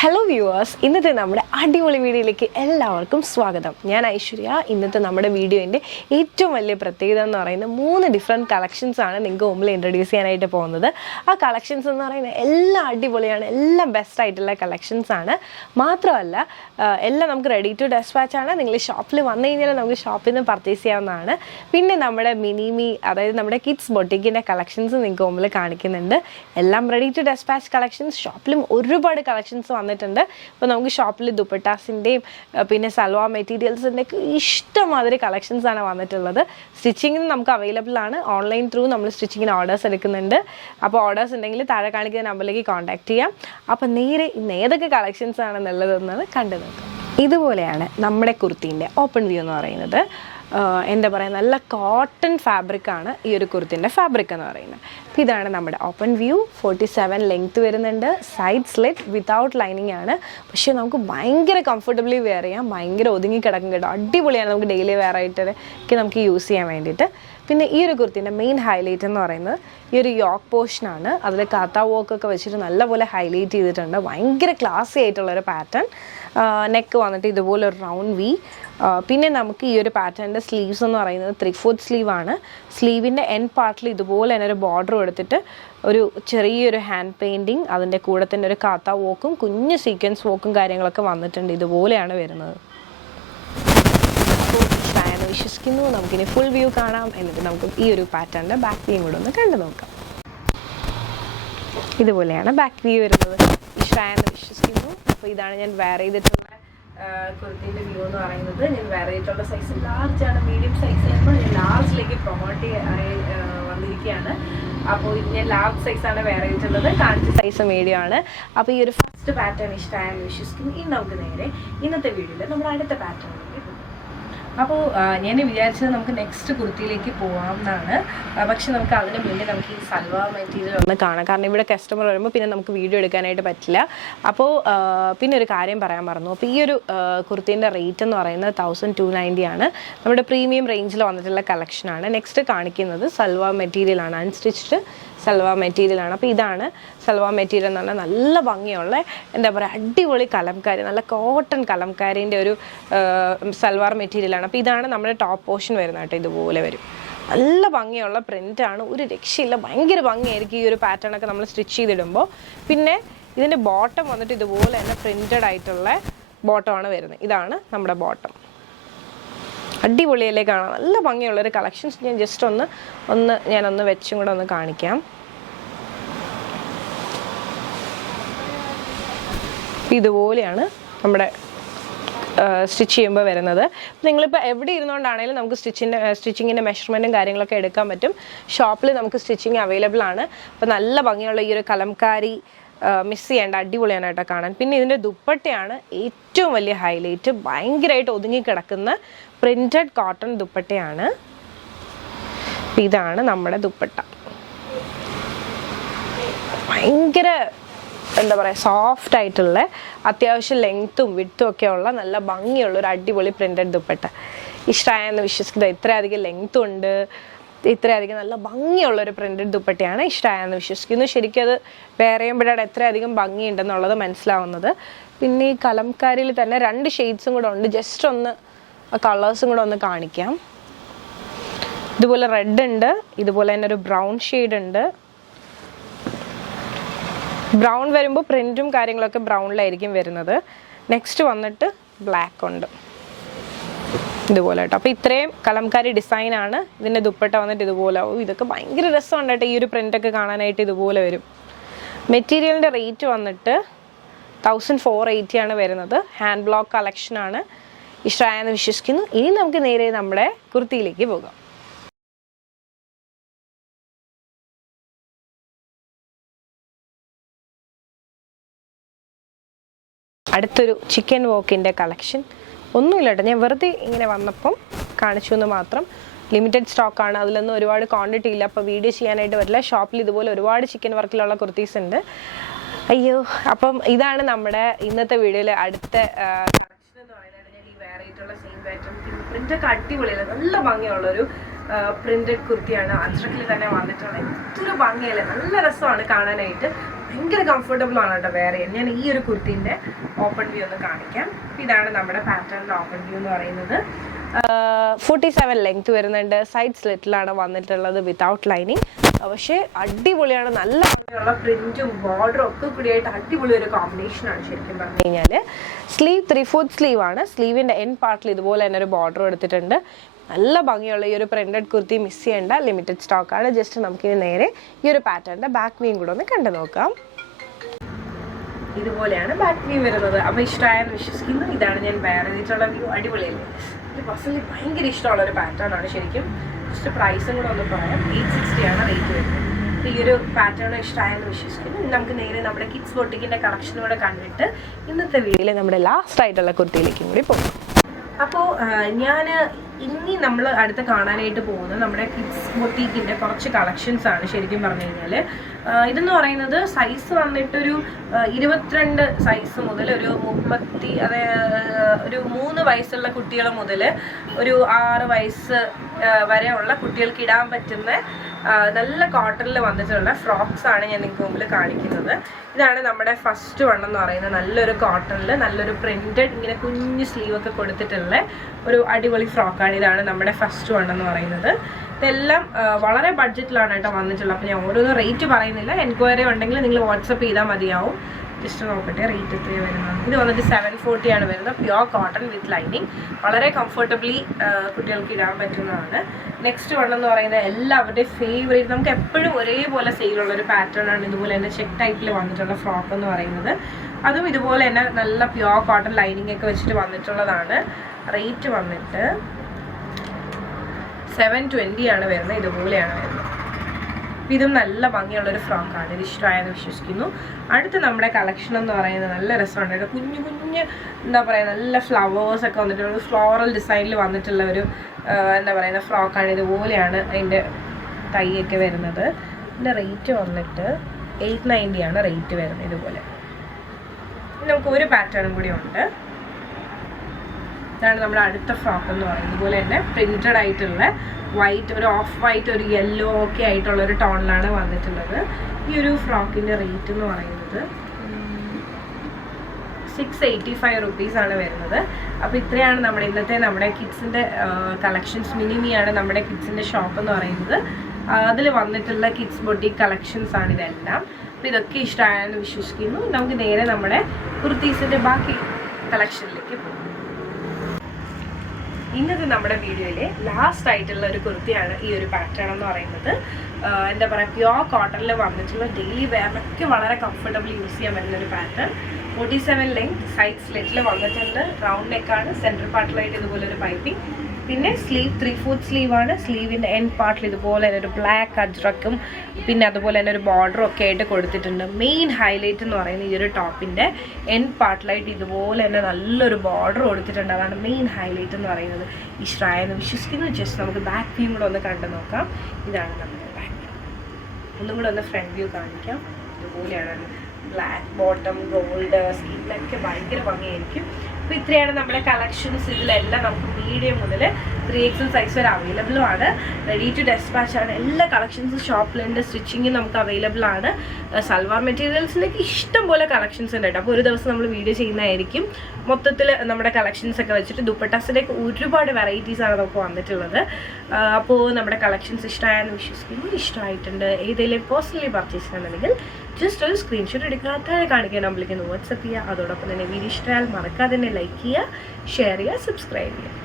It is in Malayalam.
ഹലോ വ്യൂവേഴ്സ്, ഇന്നത്തെ നമ്മുടെ അടിപൊളി വീഡിയോയിലേക്ക് എല്ലാവർക്കും സ്വാഗതം. ഞാൻ ഐശ്വര്യ. ഇന്നത്തെ നമ്മുടെ വീഡിയോൻ്റെ ഏറ്റവും വലിയ പ്രത്യേകത എന്ന് പറയുന്നത് 3 ഡിഫറെൻറ്റ് കളക്ഷൻസ് ആണ് നിങ്ങൾക്ക് മുമ്പിൽ ഇൻട്രൊഡ്യൂസ് ചെയ്യാനായിട്ട് പോകുന്നത്. ആ കളക്ഷൻസ് എന്ന് പറയുന്നത് എല്ലാം അടിപൊളിയാണ്, എല്ലാം ബെസ്റ്റ് ആയിട്ടുള്ള കളക്ഷൻസ് ആണ്. മാത്രമല്ല എല്ലാം നമുക്ക് റെഡി ടു ഡെസ്പാച്ച് ആണ്. നിങ്ങൾ ഷോപ്പിൽ വന്നു കഴിഞ്ഞാൽ നമുക്ക് ഷോപ്പിൽ നിന്ന് പർച്ചേസ് ചെയ്യാവുന്നതാണ്. പിന്നെ നമ്മുടെ മിനിമി, അതായത് നമ്മുടെ കിഡ്സ് ബൊട്ടിക്കിൻ്റെ കളക്ഷൻസ് നിങ്ങൾക്ക് മുമ്പിൽ കാണിക്കുന്നുണ്ട്. എല്ലാം റെഡി ടു ഡെസ്പാച്ച് കളക്ഷൻസ്. ഷോപ്പിലും ഒരുപാട് കളക്ഷൻസ് വന്നിട്ടുണ്ട്. ഇപ്പോൾ നമുക്ക് ഷോപ്പിൽ ദുപ്പട്ടാസിൻ്റെയും പിന്നെ സൽവാർ മെറ്റീരിയൽസിൻ്റെ ഒക്കെ ഇഷ്ടംമാതിരി കളക്ഷൻസ് ആണ് വന്നിട്ടുള്ളത്. സ്റ്റിച്ചിങ്ങിന് നമുക്ക് അവൈലബിൾ ആണ്. ഓൺലൈൻ ത്രൂ നമ്മൾ സ്റ്റിച്ചിങ്ങിന് ഓർഡേഴ്സ് എടുക്കുന്നുണ്ട്. അപ്പോൾ ഓർഡേഴ്സ് ഉണ്ടെങ്കിൽ താഴെ കാണിക്കുന്ന നമ്പറിലേക്ക് കോൺടാക്ട് ചെയ്യാം. അപ്പോൾ നേരെ ഇന്ന് ഏതൊക്കെ കളക്ഷൻസ് ആണെന്നുള്ളതെന്നത് കണ്ടു നോക്കാം. ഇതുപോലെയാണ് നമ്മുടെ കുർത്തീൻ്റെ ഓപ്പൺ വ്യൂ എന്ന് പറയുന്നത്. എന്താ പറയുക, നല്ല കോട്ടൺ ഫാബ്രിക്കാണ് ഈ ഒരു കുർത്തിൻ്റെ ഫാബ്രിക് എന്ന് പറയുന്നത്. അപ്പോൾ ഇതാണ് നമ്മുടെ ഓപ്പൺ വ്യൂ. 47 ലെങ്ത് വരുന്നുണ്ട്. സൈഡ് സ്ലിറ്റ് വിതൗട്ട് ലൈനിങ് ആണ്. പക്ഷേ നമുക്ക് ഭയങ്കര കംഫർട്ടബിളി വെയർ ചെയ്യാം. ഭയങ്കര ഒതുങ്ങി കിടക്കും കേട്ടോ. അടിപൊളിയാണ്. നമുക്ക് ഡെയിലി വെയർ ആയിട്ടൊക്കെ നമുക്ക് യൂസ് ചെയ്യാൻ വേണ്ടിയിട്ട്. പിന്നെ ഈ ഒരു കുർത്തിൻ്റെ മെയിൻ ഹൈലൈറ്റ് എന്ന് പറയുന്നത് ഈ ഒരു യോക്ക് പോർഷനാണ്. അതിൽ കാത്ത വർക്കൊക്കെ വെച്ചിട്ട് നല്ലപോലെ ഹൈലൈറ്റ് ചെയ്തിട്ടുണ്ട്. ഭയങ്കര ക്ലാസി ആയിട്ടുള്ളൊരു പാറ്റേൺ. നെക്ക് വന്നിട്ട് ഇതുപോലെ ഒരു റൗണ്ട് വി. പിന്നെ നമുക്ക് ഈ ഒരു പാറ്റേണിൻ്റെ സ്ലീവ്സ് എന്ന് പറയുന്നത് 3/4 സ്ലീവാണ്. സ്ലീവിൻ്റെ എൻഡ് പാർട്ടിൽ ഇതുപോലെ തന്നെ ഒരു ബോർഡർ എടുത്തിട്ട് ഒരു ചെറിയൊരു ഹാൻഡ് പെയിൻറ്റിങ്, അതിൻ്റെ കൂടെ തന്നെ ഒരു കാത്ത വോക്കും കുഞ്ഞ് സീക്വൻസ് വോക്കും കാര്യങ്ങളൊക്കെ വന്നിട്ടുണ്ട്. ഇതുപോലെയാണ് വരുന്നത്. വിശ്വസിക്കുന്നു. നമുക്കിനി ഫുൾ വ്യൂ കാണാം. എന്നിട്ട് നമുക്ക് ഈ ഒരു പാറ്റേണിൻ്റെ ബാക്ക് വ്യൂ കൂടെ ഒന്ന് കണ്ടു നോക്കാം. ഇതുപോലെയാണ് ബാക്ക് വ്യൂ വരുന്നത്. ഇഷ്ടമായെന്ന് വിശ്വസിക്കുന്നു. അപ്പോൾ ഇതാണ് ഞാൻ വെയർ ചെയ്തിട്ടുള്ള കുർത്തിൻ്റെ വ്യൂ എന്ന് പറയുന്നത്. ഞാൻ വെയർ ചെയ്തിട്ടുള്ള സൈസ് ലാർജാണ്. മീഡിയം സൈസ് ആകുമ്പോൾ ഞാൻ ലാർജിലേക്ക് പ്രൊമോട്ട് വന്നിരിക്കുകയാണ്. അപ്പോൾ ഞാൻ ലാർജ് സൈസാണ് വെയർ ചെയ്തിട്ടുള്ളത്. കാണിച്ച സൈസ് മീഡിയം ആണ്. അപ്പോൾ ഈ ഒരു ഫസ്റ്റ് പാറ്റേൺ ഇഷ്ടമായെന്ന് വിശ്വസിക്കുന്നു. ഇനി നമുക്ക് നേരെ ഇന്നത്തെ വീഡിയോയിൽ നമ്മുടെ അടുത്ത പാറ്റേണിലേക്ക് പോകും. അപ്പോൾ ഞാൻ വിചാരിച്ചത് നമുക്ക് നെക്സ്റ്റ് കുർത്തിയിലേക്ക് പോകാമെന്നാണ്. പക്ഷെ നമുക്ക് അതിന് മുന്നേ നമുക്ക് ഈ സൽവാർ മെറ്റീരിയൽ ഒന്ന് കാണാം. കാരണം ഇവിടെ കസ്റ്റമർ വരുമ്പോൾ പിന്നെ നമുക്ക് വീഡിയോ എടുക്കാനായിട്ട് പറ്റില്ല. അപ്പോൾ പിന്നെ ഒരു കാര്യം പറയാൻ മറന്നു. അപ്പോൾ ഈ ഒരു കുർത്തീൻ്റെ റേറ്റ് എന്ന് പറയുന്നത് 1290 ആണ്. നമ്മുടെ പ്രീമിയം റേഞ്ചിൽ വന്നിട്ടുള്ള കളക്ഷനാണ്. നെക്സ്റ്റ് കാണിക്കുന്നത് സൽവാർ മെറ്റീരിയലാണ്. അൺസ്റ്റിച്ച്ഡ് സൽവാർ മെറ്റീരിയലാണ്. അപ്പോൾ ഇതാണ് സൽവാർ മെറ്റീരിയൽ എന്ന് പറഞ്ഞാൽ നല്ല ഭംഗിയുള്ള, എന്താ പറയുക, അടിപൊളി കലംകാരി, നല്ല കോട്ടൺ കലംകാരിൻ്റെ ഒരു സൽവാർ മെറ്റീരിയലാണ്. അപ്പോൾ ഇതാണ് നമ്മുടെ ടോപ്പ് പോർഷൻ വരുന്നത് കേട്ടോ. ഇതുപോലെ വരും. നല്ല ഭംഗിയുള്ള പ്രിൻ്റാണ്. ഒരു രക്ഷയില്ല. ഭയങ്കര ഭംഗിയായിരിക്കും ഈ ഒരു പാറ്റേണൊക്കെ നമ്മൾ സ്റ്റിച്ച് ചെയ്തിടുമ്പോൾ. പിന്നെ ഇതിൻ്റെ ബോട്ടം വന്നിട്ട് ഇതുപോലെ തന്നെ പ്രിൻറ്റഡ് ആയിട്ടുള്ള ബോട്ടമാണ് വരുന്നത്. ഇതാണ് നമ്മുടെ ബോട്ടം. അടിപൊളിയല്ലേ കാണാം. നല്ല ഭംഗിയുള്ളൊരു കളക്ഷൻസ്. ഞാൻ ജസ്റ്റ് ഞാനൊന്ന് വെച്ചും കൂടെ ഒന്ന് കാണിക്കാം. ഇതുപോലെയാണ് നമ്മുടെ സ്റ്റിച്ച് ചെയ്യുമ്പോൾ വരുന്നത്. നിങ്ങളിപ്പോൾ എവിടെ ഇരുന്നുകൊണ്ടാണെങ്കിലും നമുക്ക് സ്റ്റിച്ചിങ്ങിൻ്റെ മെഷർമെൻറ്റും കാര്യങ്ങളൊക്കെ എടുക്കാൻ പറ്റും. ഷോപ്പിൽ നമുക്ക് സ്റ്റിച്ചിങ് അവൈലബിൾ ആണ്. അപ്പോൾ നല്ല ഭംഗിയുള്ള ഈ ഒരു കലംകാരി മിസ് ചെയ്യേണ്ട, അടിപൊളിയാണ് കേട്ടോ കാണാൻ. പിന്നെ ഇതിൻ്റെ ദുപ്പട്ടയാണ് ഏറ്റവും വലിയ ഹൈലൈറ്റ്. ഭയങ്കരമായിട്ട് ഒതുങ്ങിക്കിടക്കുന്ന പ്രിൻറ്റഡ് കോട്ടൺ ദുപ്പട്ടയാണ്. ഇതാണ് നമ്മുടെ ദുപ്പട്ട. ഭയങ്കര, എന്താ പറയുക, സോഫ്റ്റ് ആയിട്ടുള്ള, അത്യാവശ്യം ലെങ്ത്തും വിഡ്ത്തും ഒക്കെ ഉള്ള നല്ല ഭംഗിയുള്ള ഒരു അടിപൊളി പ്രിൻറ്റഡ് ദുപ്പട്ട. ഇഷ്ടമായെന്ന് വിശ്വസിക്കുന്നത്. ഇത്രയധികം ലെങ്ത്തും ഉണ്ട്, ഇത്രയധികം നല്ല ഭംഗിയുള്ളൊരു പ്രിൻറ്റഡ് ദുപ്പട്ടയാണ്. ഇഷ്ടമായെന്ന് വിശ്വസിക്കുന്നു. ശരിക്കും അത് വെയർ ചെയ്യുമ്പോഴാണ് എത്രയധികം ഭംഗിയുണ്ടെന്നുള്ളത് മനസ്സിലാവുന്നത്. പിന്നെ ഈ കലംകാരിയിൽ തന്നെ 2 ഷെയ്ഡ്സും കൂടെ ഉണ്ട്. ജസ്റ്റ് ഒന്ന് കളേഴ്സും കൂടെ ഒന്ന് കാണിക്കാം. ഇതുപോലെ റെഡ് ഉണ്ട്, ഇതുപോലെ തന്നെ ഒരു ബ്രൗൺ ഷെയ്ഡ് ഉണ്ട്. ബ്രൗൺ വരുമ്പോൾ പ്രിൻറ്റും കാര്യങ്ങളൊക്കെ ബ്രൗണിലായിരിക്കും വരുന്നത്. നെക്സ്റ്റ് വന്നിട്ട് ബ്ലാക്ക് ഉണ്ട് ഇതുപോലെ കേട്ടോ. അപ്പോൾ ഇത്രയും കലംകാരി ഡിസൈനാണ്. ഇതിൻ്റെ ദുപ്പട്ട വന്നിട്ട് ഇതുപോലെ. ഇതൊക്കെ ഭയങ്കര രസമുണ്ട് കേട്ടോ. ഈ ഒരു പ്രിൻ്റൊക്കെ കാണാനായിട്ട് ഇതുപോലെ വരും. മെറ്റീരിയലിൻ്റെ റേറ്റ് വന്നിട്ട് 1480 ആണ് വരുന്നത്. ഹാൻഡ് ബ്ലോക്ക് കളക്ഷനാണ്. ഇഷ്ടമായെന്ന് വിശ്വസിക്കുന്നു. ഇനി നമുക്ക് നേരെ നമ്മുടെ കുർത്തിയിലേക്ക് പോകാം. അടുത്തൊരു ചിക്കൻ വോക്കിൻ്റെ കളക്ഷൻ. ഒന്നുമില്ല കേട്ടോ, ഞാൻ വെറുതെ ഇങ്ങനെ വന്നപ്പം കാണിച്ചു എന്ന് മാത്രം. ലിമിറ്റഡ് സ്റ്റോക്കാണ്. അതിലൊന്നും ഒരുപാട് ക്വാണ്ടിറ്റി ഇല്ല. അപ്പോൾ വീഡിയോ ചെയ്യാനായിട്ട് വരില്ല. ഷോപ്പിൽ ഇതുപോലെ ഒരുപാട് ചിക്കൻ വർക്കിലുള്ള കുർത്തീസ് ഉണ്ട്. അയ്യോ, അപ്പം ഇതാണ് നമ്മുടെ ഇന്നത്തെ വീഡിയോയിൽ അടുത്ത കളക്ഷൻ എന്ന് പറയുന്നത്. ഞാൻ ഈ വെയർ ചെയ്തിട്ടുള്ള സെയിം പാറ്റേൺ പ്രിൻ്റൊക്കെ അടിപൊളിയല്ല, നല്ല ഭംഗിയുള്ളൊരു പ്രിന്റഡ് കുർത്തിയാണ്. അജ്രക്കിൽ തന്നെ വന്നിട്ടുള്ള എന്തൊരു ഭംഗിയല്ലേ, നല്ല രസമാണ് കാണാനായിട്ട്. ഭയങ്കര കംഫർട്ടബിൾ ആണ് കേട്ടോ വെയർ ചെയ്യാൻ. ഞാൻ ഈ ഒരു കുർത്തീൻ്റെ ഓപ്പൺ വ്യൂ ഒന്ന് കാണിക്കാം. ഇതാണ് നമ്മുടെ പാറ്റേണിൻ്റെ ഓപ്പൺ വ്യൂ എന്ന് പറയുന്നത്. 47 ലെങ്ത് വരുന്നുണ്ട്. സൈഡ് സ്ലിറ്റിലാണ് വന്നിട്ടുള്ളത് വിത്തൗട്ട് ലൈനിങ്. പക്ഷേ അടിപൊളിയാണ്. നല്ല ഭംഗിയുള്ള പ്രിന്റും ബോർഡറും ഒക്കെ കൂടിയായിട്ട് അടിപൊളി ഒരു കോമ്പിനേഷനാണ് ശരിക്കും പറഞ്ഞു കഴിഞ്ഞാൽ. സ്ലീവ് 3/4 സ്ലീവ് ആണ്. സ്ലീവിൻ്റെ എൻഡ് പാർട്ടിൽ ഇതുപോലെ തന്നെ ഒരു ബോർഡർ എടുത്തിട്ടുണ്ട്. നല്ല ഭംഗിയുള്ള ഈ ഒരു പ്രിന്റഡ് കുർത്തി മിസ് ചെയ്യേണ്ട, ലിമിറ്റഡ് സ്റ്റോക്കാണ്. ജസ്റ്റ് നമുക്കിനി നേരെ ഈ ഒരു പാറ്റേണിൻ്റെ ബാക്ക് വ്യൂയും കൂടെ ഒന്ന് കണ്ടു നോക്കാം. ഇതുപോലെയാണ് ബാക്ക് വ്യൂ വരുന്നത്. അപ്പോൾ ഇഷ്ടമായെന്ന് വിശ്വസിക്കുന്നു. ഇതാണ് ഞാൻ വെയർ ചെയ്തിട്ടുള്ള വ്യൂ. അടിപൊളിയല്ലേ? എനിക്ക് പേഴ്സണലി ഭയങ്കര ഇഷ്ടമുള്ളൊരു പാറ്റേൺ ആണ് ശരിക്കും. ജസ്റ്റ് പ്രൈസും കൂടെ ഒന്ന് പറയാം. 860 ആണ് റേറ്റ് വരുന്നത്. അപ്പോൾ ഈ ഒരു പാറ്റേൺ ഇഷ്ടമായെന്ന് വിശ്വസിക്കുന്നു. നമുക്ക് നേരെ നമ്മുടെ കിഡ്സ് ബൊട്ടിക്കിൻ്റെ കളക്ഷൻ കൂടെ കണ്ടിട്ട് ഇന്നത്തെ വീഡിയോയിൽ നമ്മുടെ ലാസ്റ്റ് ആയിട്ടുള്ള കുർത്തിയിലേക്കും കൂടി പോകും. അപ്പോൾ ഞാൻ ഇനി നമ്മൾ അടുത്ത് കാണാനായിട്ട് പോകുന്നത് നമ്മുടെ കിഡ്സ് ബൊട്ടീക്കിൻ്റെ കുറച്ച് കളക്ഷൻസ് ആണ് ശരിക്കും പറഞ്ഞു കഴിഞ്ഞാൽ. ഇതെന്ന് പറയുന്നത് സൈസ് വന്നിട്ടൊരു 22 സൈസ് മുതൽ ഒരു 30, ഒരു 3 വയസ്സുള്ള കുട്ടികൾ മുതൽ ഒരു 6 വയസ്സ് വരെയുള്ള കുട്ടികൾക്ക് ഇടാൻ പറ്റുന്ന നല്ല കോട്ടണിൽ വന്നിട്ടുള്ള ഫ്രോക്സ് ആണ് ഞാൻ നിങ്ങൾക്ക് മുമ്പിൽ കാണിക്കുന്നത്. ഇതാണ് നമ്മുടെ ഫസ്റ്റ് വൺ എന്ന് പറയുന്നത്. നല്ലൊരു കോട്ടണിൽ നല്ലൊരു പ്രിന്റഡ് ഇങ്ങനെ കുഞ്ഞ് സ്ലീവൊക്കെ കൊടുത്തിട്ടുള്ള ഒരു അടിപൊളി ഫ്രോക്കാണ്. ഇതാണ് നമ്മുടെ ഫസ്റ്റ് വൺ എന്ന് പറയുന്നത്. ഇതെല്ലാം വളരെ ബഡ്ജറ്റിലാണ് കേട്ടോ വന്നിട്ടുള്ളത്. അപ്പോൾ ഞാൻ ഓരോന്ന് റേറ്റ് പറയുന്നില്ല. എൻക്വയറി ഉണ്ടെങ്കിൽ നിങ്ങൾ വാട്സപ്പ് ചെയ്താൽ മതിയാവും. ജസ്റ്റ് നോക്കട്ടെ റേറ്റ് എത്രയാണ് വരുന്നത്. ഇത് വന്നിട്ട് 740 ആണ് വരുന്നത്. Pure cotton with lining. വളരെ കംഫർട്ടബിളി കുട്ടികൾക്ക് ഇടാൻ പറ്റുന്നതാണ്. നെക്സ്റ്റ് വൺ എന്ന് പറയുന്നത് എല്ലാവരുടെയും ഫേവറേറ്റ്, നമുക്ക് എപ്പോഴും ഒരേപോലെ സെയിലുള്ളൊരു പാറ്റേൺ ആണ്. ഇതുപോലെ തന്നെ ചെക്ക് ടൈപ്പിൽ വന്നിട്ടുള്ള ഫ്രോക്ക് എന്ന് പറയുന്നത്. അതും ഇതുപോലെ തന്നെ നല്ല പ്യുവർ കോട്ടൺ ലൈനിങ് ഒക്കെ വെച്ചിട്ട് വന്നിട്ടുള്ളതാണ്. റേറ്റ് വന്നിട്ട് 720 ആണ് വരുന്നത്. ഇതുപോലെയാണ് വരുന്നത്. ഇതും നല്ല ഭംഗിയുള്ളൊരു ഫ്രോക്കാണ്. ഇത് ഇഷ്ടമായെന്ന് വിശ്വസിക്കുന്നു. അടുത്ത നമ്മുടെ കളക്ഷൻ എന്ന് പറയുന്നത് നല്ല രസമുണ്ട്. കുഞ്ഞു കുഞ്ഞ് എന്താ പറയുക നല്ല ഫ്ലവേഴ്സൊക്കെ വന്നിട്ടുള്ള ഫ്ലോറൽ ഡിസൈനിൽ വന്നിട്ടുള്ള ഒരു എന്താ പറയുന്ന ഫ്രോക്കാണ്. ഇതുപോലെയാണ് അതിൻ്റെ കൈയൊക്കെ വരുന്നത്. ഇതിൻ്റെ റേറ്റ് വന്നിട്ട് 890 ആണ് റേറ്റ് വരുന്നത്. ഇതുപോലെ നമുക്ക് ഒരു പാറ്റേണും കൂടി ഉണ്ട്. ഇതാണ് നമ്മുടെ അടുത്ത ഫ്രോക്ക് എന്ന് പറയുന്നത്. ഇതുപോലെ തന്നെ പ്രിന്റഡ് ആയിട്ടുള്ള വൈറ്റ്, ഒരു ഓഫ് വൈറ്റ്, ഒരു യെല്ലോ ഒക്കെ ആയിട്ടുള്ളൊരു ടോണിലാണ് വന്നിട്ടുള്ളത്. ഈ ഒരു ഫ്രോക്കിൻ്റെ റേറ്റ് എന്ന് പറയുന്നത് 685 റുപ്പീസാണ് വരുന്നത്. അപ്പോൾ ഇത്രയാണ് നമ്മുടെ കിഡ്സിൻ്റെ കളക്ഷൻസ്. മിനിമിയാണ് നമ്മുടെ കിഡ്സിൻ്റെ ഷോപ്പ് എന്ന് പറയുന്നത്. അതിൽ വന്നിട്ടുള്ള കിഡ്സ് ബൊട്ടിക് കളക്ഷൻസ് ആണ് ഇതെല്ലാം. അപ്പോൾ ഇതൊക്കെ ഇഷ്ടമായെന്ന് വിശ്വസിക്കുന്നു. നമുക്ക് നേരെ നമ്മുടെ കുർത്തീസിൻ്റെ ബാക്കി കളക്ഷനിലേക്ക് പോകും. ഇന്നത്തെ നമ്മുടെ വീഡിയോയിലെ ലാസ്റ്റ് ആയിട്ടുള്ള ഒരു കുർത്തിയാണ് ഈ ഒരു പാറ്റേൺ എന്ന് പറയുന്നത്. എന്താ പറയുക, പ്യുവർ കോട്ടണിൽ വന്നിട്ടുള്ള ഡെയിലി വെയറിനൊക്കെ വളരെ കംഫർട്ടബിൾ യൂസ് ചെയ്യാൻ പറ്റുന്ന ഒരു പാറ്റേൺ. 47 ലെങ്ത്, സൈഡ് സ്ലിറ്റിൽ വന്നിട്ടുണ്ട്. റൗണ്ട് നെക്കാണ്. സെൻട്രൽ പാർട്ടിലായിട്ട് ഇതുപോലെ ഒരു പൈപ്പിംഗ്. പിന്നെ സ്ലീവ് 3/4 സ്ലീവാണ്. സ്ലീവിൻ്റെ എൻഡ് പാർട്ടിൽ ഇതുപോലെ തന്നെ ഒരു ബ്ലാക്ക് അജ്രക്കും പിന്നെ അതുപോലെ തന്നെ ഒരു ബോർഡറും ഒക്കെ ആയിട്ട് കൊടുത്തിട്ടുണ്ട്. മെയിൻ ഹൈലൈറ്റ് എന്ന് പറയുന്നത് ഈ ഒരു ടോപ്പിൻ്റെ എൻഡ് പാർട്ടിലായിട്ട് ഇതുപോലെ തന്നെ നല്ലൊരു ബോർഡർ കൊടുത്തിട്ടുണ്ട്. അതാണ് മെയിൻ ഹൈലൈറ്റ് എന്ന് പറയുന്നത്. ഇഷ്ടമായെന്ന് വിശ്വസിക്കുന്നു. ജസ്റ്റ് നമുക്ക് ബാക്ക് വ്യൂ കൂടെ ഒന്ന് കണ്ടു നോക്കാം. ഇതാണ് നമ്മുടെ ബാക്ക് വ്യൂ. ഒന്നും കൂടെ ഒന്ന് ഫ്രണ്ട് വ്യൂ കാണിക്കാം. ഇതുപോലെയാണ് ബ്ലാക്ക് ബോട്ടം, ഗോൾഡ് സ്കിന്നൊക്കെ ഭയങ്കര ഭംഗിയായിരിക്കും. അപ്പോൾ ഇത്രയാണ് നമ്മുടെ കളക്ഷൻസ്. ഇതിലെല്ലാം നമുക്ക് മീഡിയം മുതൽ 3XL സൈസ് വരെ അവൈലബിളും ആണ്. റെഡി ടു ഡെസ്പാച്ച് ആണ്. എല്ലാ കളക്ഷൻസും ഷോപ്പിലുണ്ട്. സ്റ്റിച്ചിങ് നമുക്ക് അവൈലബിൾ ആണ്. സൽവാർ മെറ്റീരിയൽസിലേക്ക് ഇഷ്ടം പോലെ കളക്ഷൻസ് ഉണ്ട് കേട്ടോ. അപ്പോൾ ഒരു ദിവസം നമ്മൾ വീഡിയോ ചെയ്യുന്നതായിരിക്കും. മൊത്തത്തിൽ നമ്മുടെ കളക്ഷൻസ് ഒക്കെ വെച്ചിട്ട് ദുപ്പട്ടാസിലേക്ക് ഒരുപാട് വെറൈറ്റീസാണ് നമുക്ക് വന്നിട്ടുള്ളത്. അപ്പോൾ നമ്മുടെ കളക്ഷൻസ് ഇഷ്ടമായെന്ന് വിശ്വസിക്കുന്നു. ഇഷ്ടമായിട്ടുണ്ട്, ഏതെങ്കിലും പേഴ്സണലി പർച്ചേസ് ചെയ്യണമെങ്കിൽ ജസ്റ്റ് ഒരു സ്ക്രീൻഷോട്ട് എടുക്കുക. താഴെ കാണിക്കാൻ നമ്പറിലേക്ക് വാട്സപ്പ് ചെയ്യുക. അതോടൊപ്പം തന്നെ വീഡിയോ ഇഷ്ടമായാൽ മറക്കാതെ തന്നെ ലൈക്ക് ചെയ്യുക, ഷെയർ ചെയ്യുക, സബ്സ്ക്രൈബ് ചെയ്യുക.